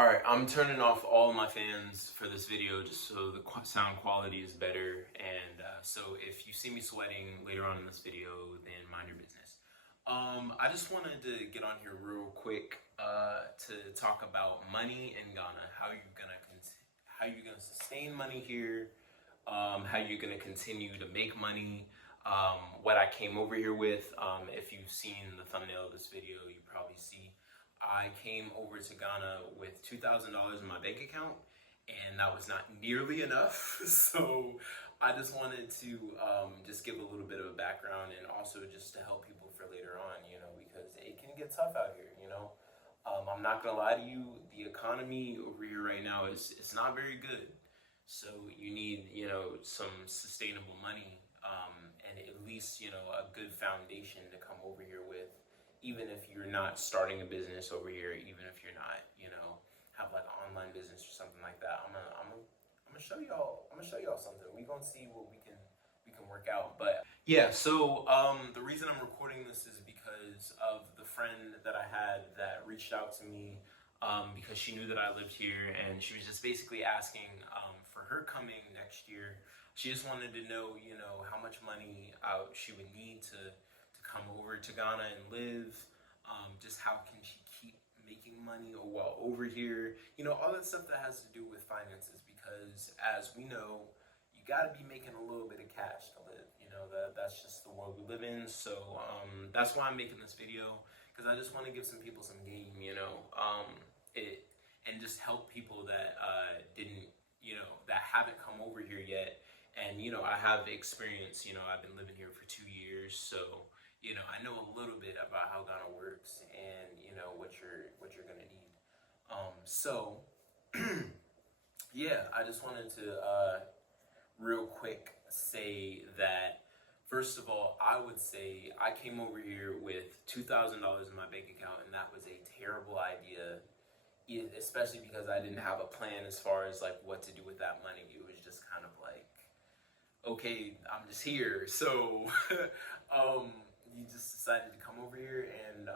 Alright, I'm turning off all my fans for this video just so the sound quality is better, and so if you see me sweating later on in this video, then mind your business. I just wanted to get on here real quick to talk about money in Ghana, how you're gonna sustain money here, how you're gonna continue to make money, what I came over here with. If you've seen the thumbnail of this video, you probably see I came over to Ghana with $2,000 in my bank account, and that was not nearly enough. So I just wanted to just give a little bit of a background, and also just to help people for later on, because it can get tough out here. I'm not gonna lie to you, the economy over here right now it's not very good. So you need, some sustainable money, and at least, a good foundation to come over here with, even if you're not starting a business over here, even if you're not, have like an online business or something like that. I'm gonna show y'all. I'm gonna show y'all something. We're gonna see what we can work out. But yeah, so the reason I'm recording this is because of the friend that I had that reached out to me, because she knew that I lived here, and she was just basically asking for her coming next year. She just wanted to know, how much money she would need to come over to Ghana and live. Just how can she keep making money while over here? All that stuff that has to do with finances, because as we know, you got to be making a little bit of cash to live. That's just the world we live in. So that's why I'm making this video, because I just want to give some people some game, and just help people that didn't, that haven't come over here yet. And I have experience. I've been living here for 2 years, so I know a little bit about how Ghana works, and what you're gonna need. So yeah, I just wanted to real quick say that, first of all, I would say I came over here with $2,000 in my bank account, and that was a terrible idea, especially because I didn't have a plan as far as like what to do with that money. It was just kind of like, okay, I'm just here, so you just decided to come over here and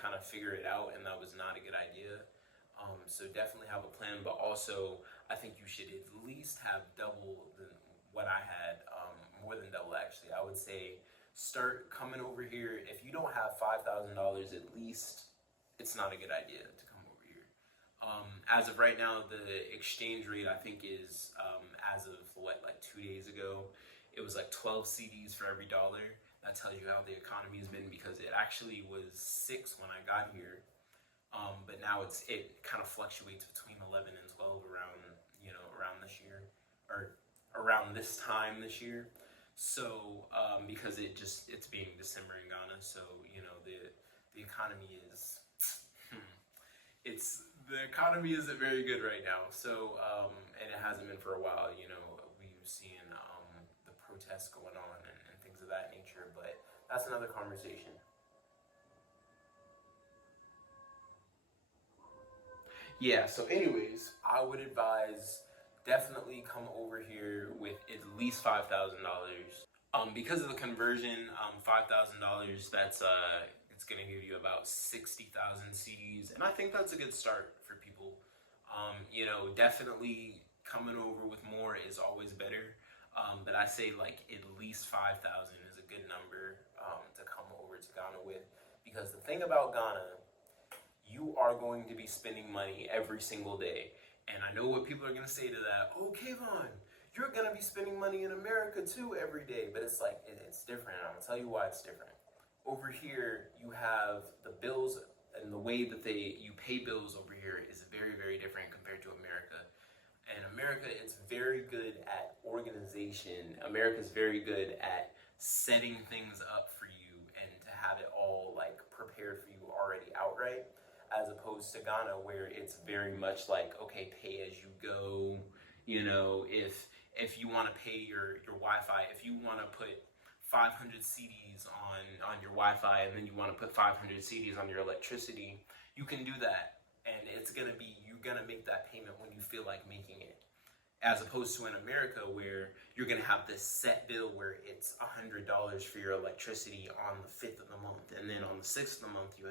kind of figure it out, and that was not a good idea. So definitely have a plan, but also I think you should at least have double what I had, more than double actually. I would say start coming over here. If you don't have $5,000 at least, it's not a good idea to come over here. As of right now, the exchange rate I think is, as of like 2 days ago, it was like 12 cedis for every dollar. That tells you how the economy has been, because it actually was 6 when I got here, but now it kind of fluctuates between 11 and 12 around this year, or around this time this year. So because it's being December in Ghana, so the economy is the economy isn't very good right now. So and it hasn't been for a while. We've seen the protests going on and things of that nature, but that's another conversation. Yeah, so anyways, I would advise definitely come over here with at least $5,000. Because of the conversion, $5,000, that's it's gonna give you about 60,000 CDs, and I think that's a good start for people. Definitely coming over with more is always better. But I say like at least 5,000 is a good number to come over to Ghana with, because the thing about Ghana, you are going to be spending money every single day. And I know what people are going to say to that. Oh, Kayvon, you're going to be spending money in America too every day. But it's like, it's different. And I'm going to tell you why it's different. Over here, you have the bills, and the way that you pay bills over here is very, very different compared to America. And America, it's very good at organization. America's very good at setting things up for you and to have it all like prepared for you already outright, as opposed to Ghana, where it's very much like, okay, pay as you go. If you want to pay your Wi-Fi, if you want to put 500 CDs on your Wi-Fi, and then you want to put 500 CDs on your electricity, you can do that. And you're gonna make that payment when you feel like making it. As opposed to in America, where you're gonna have this set bill where it's $100 for your electricity on the 5th of the month, and then on the 6th of the month you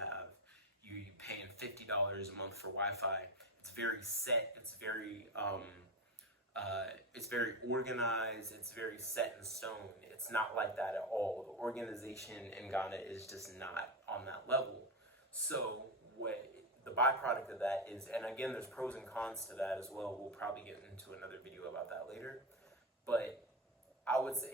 you're paying $50 a month for Wi-Fi. It's very set. It's very organized. It's very set in stone. It's not like that at all. The organization in Ghana is just not on that level. So what the byproduct of that is, and again, there's pros and cons to that as well. We'll probably get into another video about that later. But I would say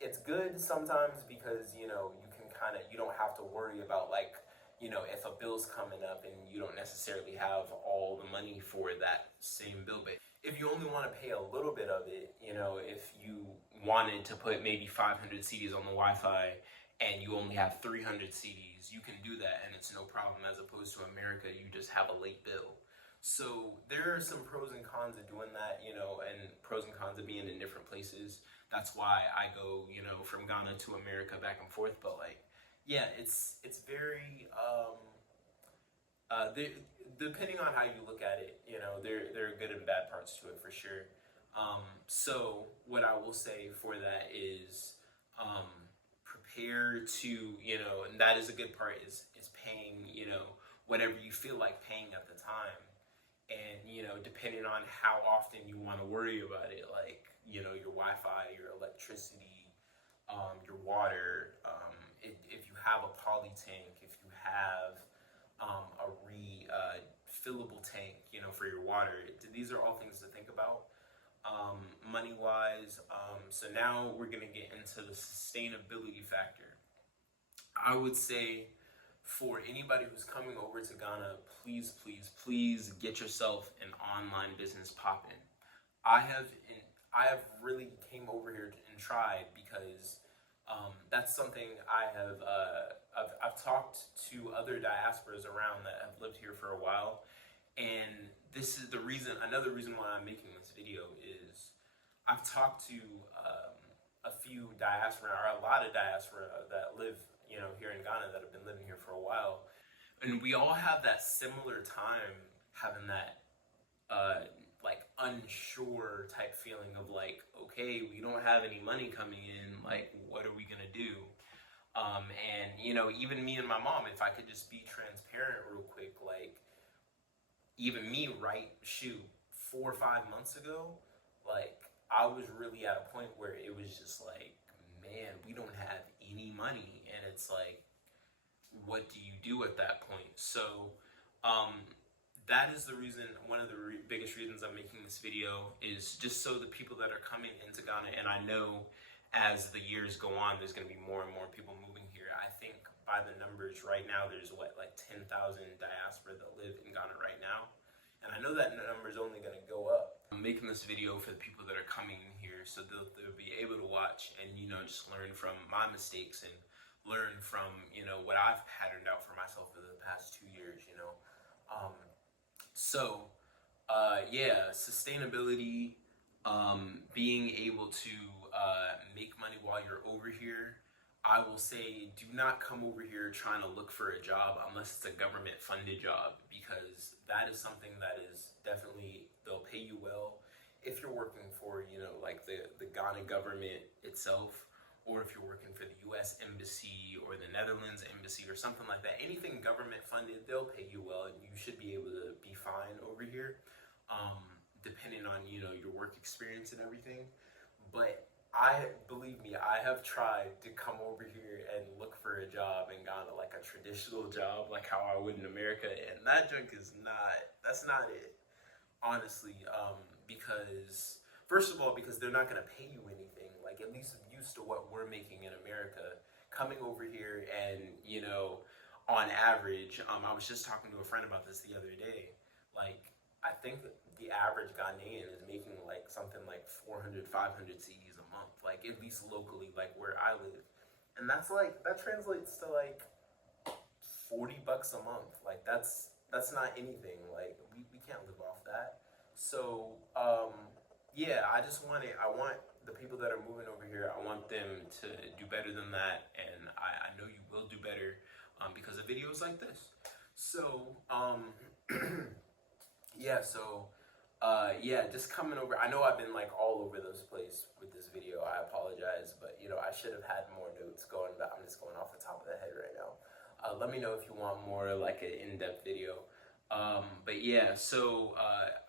it's good sometimes because you don't have to worry about like if a bill's coming up and you don't necessarily have all the money for that same bill. But if you only want to pay a little bit of it, if you wanted to put maybe 500 CDs on the Wi-Fi and you only have 300 CDs, you can do that and it's no problem, as opposed to America, you just have a late bill. So there are some pros and cons of doing that, and pros and cons of being in different places. That's why I go, from Ghana to America back and forth. But like, yeah, it's very, depending on how you look at it, there are good and bad parts to it for sure. So what I will say for that is, prepare to, and that is a good part, is paying, whatever you feel like paying at the time. And, depending on how often you want to worry about it, like, your Wi-Fi, your electricity, your water, if you have a poly tank, if you have a refillable tank, for your water, these are all things to think about. Money-wise, so now we're going to get into the sustainability factor. I would say for anybody who's coming over to Ghana, please, please, please get yourself an online business popping. I have really came over here and tried because that's something I've talked to other diasporas around that have lived here for a while, and this is another reason why I'm making this video is I've talked to a few diaspora, or a lot of diaspora that live here in Ghana that have been living here for a while, and we all have that similar time having that like unsure type feeling of like, okay, we don't have any money coming in, like what are we gonna do? And even me and my mom, if I could just be transparent real quick, like even me, right, 4 or 5 months ago, like I was really at a point where it was just like, man, we don't have any money, and it's like, what do you do at that point? So that is the reason, one of the biggest reasons I'm making this video, is just so the people that are coming into Ghana, and I know as the years go on, there's going to be more and more people moving here. I think by the numbers right now, there's like 10,000 diaspora that live in Ghana right now. And I know that number is only going to go up. I'm making this video for the people that are coming in here so they'll be able to watch and, just learn from my mistakes and learn from, what I've patterned out for myself for the past 2 years, yeah, sustainability, being able to make money while you're over here. I will say, do not come over here trying to look for a job unless it's a government funded job, because that is something that is definitely, they'll pay you well if you're working for, like the Ghana government itself, or if you're working for the US Embassy or the Netherlands Embassy or something like that. Anything government funded, they'll pay you well, and you should be able to be fine over here, depending on, your work experience and everything. But believe me, I have tried to come over here and look for a job in Ghana, like a traditional job, like how I would in America, and that junk that's not it, honestly, because, first of all, because they're not going to pay you anything, like at least used to what we're making in America, coming over here and, on average, I was just talking to a friend about this the other day, like, I think the average Ghanaian is making like something like 400, 500 CDs a month, like at least locally, like where I live. And that translates to like $40 a month. Like that's not anything. Like we can't live off that. So, yeah, I want the people that are moving over here, I want them to do better than that. And I know you will do better, because of videos like this. So, yeah, just coming over. I know I've been like all over this place with this video. I apologize, but I should have had more notes going, but I'm just going off the top of the head right now. Let me know if you want more like an in-depth video. But yeah, so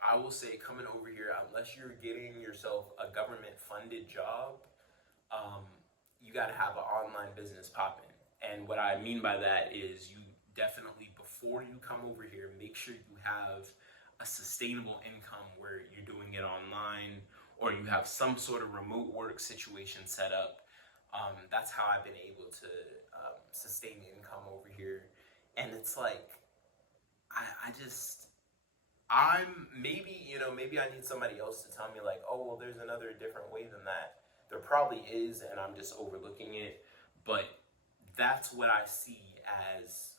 I will say coming over here, unless you're getting yourself a government funded job, um, you got to have an online business popping. And what I mean by that is you definitely, before you come over here, make sure you have a sustainable income where you're doing it online or you have some sort of remote work situation set up. That's how I've been able to sustain income over here. And it's like, I just, I'm maybe, maybe I need somebody else to tell me, like, oh, well, there's another different way than that. There probably is, and I'm just overlooking it. But that's what I see as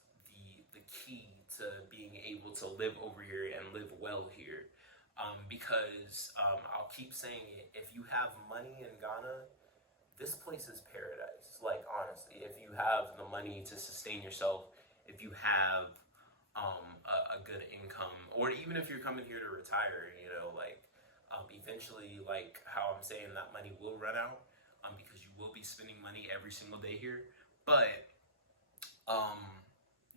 the key to being able to live over here and live well here. Because I'll keep saying it, if you have money in Ghana, this place is paradise. Like, honestly, if you have the money to sustain yourself, if you have a good income, or even if you're coming here to retire, like eventually, like how I'm saying, that money will run out because you will be spending money every single day here. But um,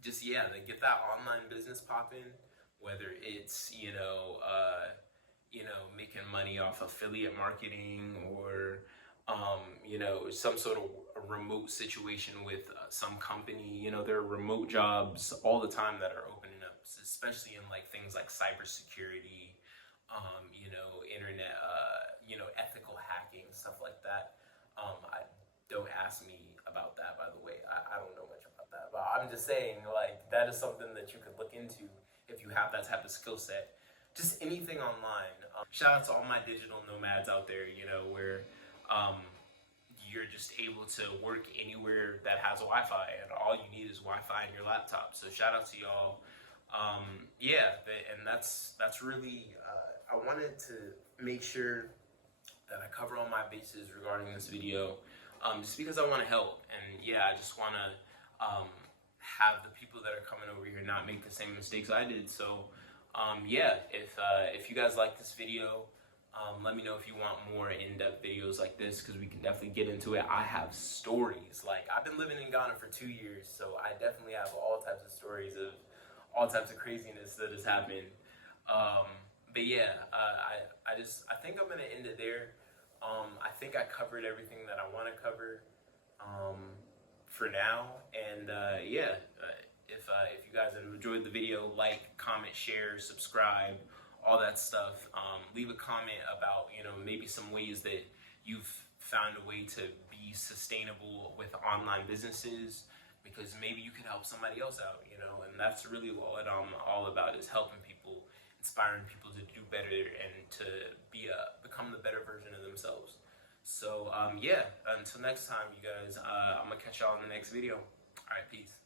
just yeah, they get that online business popping, whether it's making money off affiliate marketing or some sort of a remote situation with some company. There are remote jobs all the time that are opening up, especially in like things like cybersecurity, internet, ethical hacking, stuff like that. I don't ask me about that, by the way. I don't know much about that, but I'm just saying, like, that is something that you could look into if you have that type of skill set. Just anything online. Shout out to all my digital nomads out there, where you're just able to work anywhere that has Wi-Fi, and all you need is Wi-Fi in your laptop. So shout out to y'all. And that's really. I wanted to make sure that I cover all my bases regarding this video, just because I want to help, and I just want to have the people that are coming over here not make the same mistakes I did. So if you guys like this video, let me know if you want more in-depth videos like this, because we can definitely get into it. I have stories. Like, I've been living in Ghana for 2 years, so I definitely have all types of stories of all types of craziness that has happened. I think I'm gonna end it there. I think I covered everything that I want to cover for now, and if you guys have enjoyed the video, like, comment, share, subscribe, all that stuff. Leave a comment about, maybe some ways that you've found a way to be sustainable with online businesses, because maybe you can help somebody else out, and that's really what I'm all about, is helping people, inspiring people to do better and to become the better version of themselves. So until next time, you guys, I'm gonna catch y'all in the next video. All right, peace.